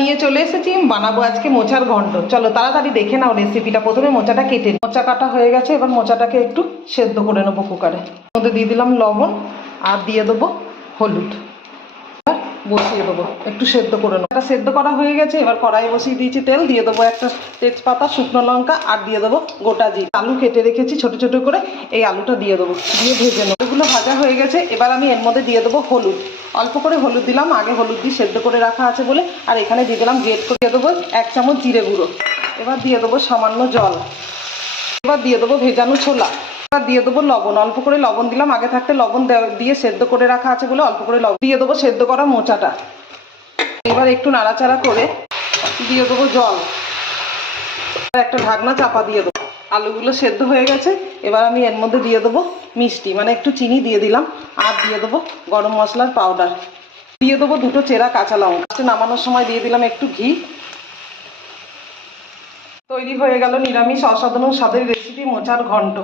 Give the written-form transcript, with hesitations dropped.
নিয়ে চলে এসেছি, বানাবো আজকে মোচার ঘন্ট। চলো তাড়াতাড়ি দেখে নাও রেসিপিটা। প্রথমে মোচাটা কেটে, মোচা কাটা হয়ে গেছে, এবার মোচাটাকে একটু সেদ্ধ করে নেবো কুকারে। মধ্যে দিয়ে দিলাম লবণ আর দিয়ে দেবো হলুদ, বসিয়ে দেবো একটু সেদ্ধ করে নেবো। এটা সেদ্ধ করা হয়ে গেছে, এবার কড়াই বসিয়ে দিয়েছি, তেল দিয়ে দেবো, একটা তেজপাতা, শুকনো লঙ্কা আর দিয়ে দেবো গোটা জিরে। আলু কেটে রেখেছি ছোট ছোট করে, এই আলুটা দিয়ে দেবো, দিয়ে ভেজে নেবো। এগুলো ভাজা হয়ে গেছে, এবার আমি এর মধ্যে দিয়ে দেবো হলুদ, অল্প করে হলুদ দিলাম, আগে হলুদ দিয়ে সেদ্ধ করে রাখা আছে বলে। আর এখানে দিয়ে দিলাম গ্রেট করে, দিয়ে দেবো 1 চামচ জিরে গুঁড়ো। এবার দিয়ে দেবো সামান্য জল, এবার দিয়ে দেবো ভেজানো ছোলা, এবার দিয়ে দেবো লবণ, অল্প করে লবণ দিলাম, আগে থাকতে লবণ দিয়ে সেদ্ধ করে রাখা আছে বলে অল্প করে লবণ দিয়ে দেবো। সেদ্ধ করা মোচাটা এবার একটু নাড়াচাড়া করে দিয়ে দেবো জল, একটা ঢাকনা চাপা দিয়ে দেবো। আলুগুলো সেদ্ধ হয়ে গেছে, এবার আমি এর মধ্যে দিয়ে দেবো মিষ্টি, মানে একটু চিনি দিয়ে দিলাম, আর দিয়ে দেবো গরম মশলার পাউডার, দিয়ে দেবো 2টো চেরা কাঁচা লঙ্কা। নামানোর সময় দিয়ে দিলাম একটু ঘি। তৈরি হয়ে গেল নিরামিষ অসাধারণ স্বাদের রেসিপি মোচার ঘন্ট।